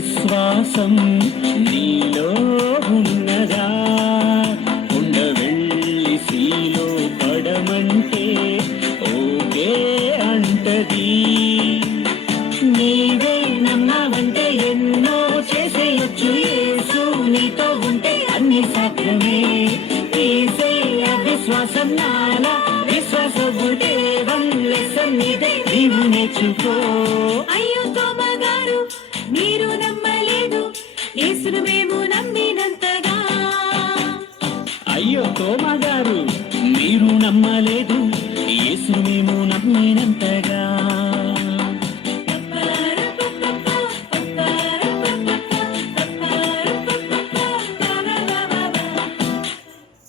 విశ్వాసం నీలో ఉన్నదా? ఉండవెళ్ళి సీలో పడమంటే ఓకే అంటది. నీవే నమ్మవంటే ఎన్నో చేసేయొచ్చు ఏసు నీతో ఉంటే అన్ని సాధ్యమే. ఏసే అవిశ్వాసం నాలా విశ్వాస దేవం లెసన్ ఇదే నీవు నేర్చుకో. అయ్యో యేసును మేము నమ్మినంతగా. అయ్యో తోమగారు మీరు నమ్మలేదు. యేసును మేము నమ్మినంతగా.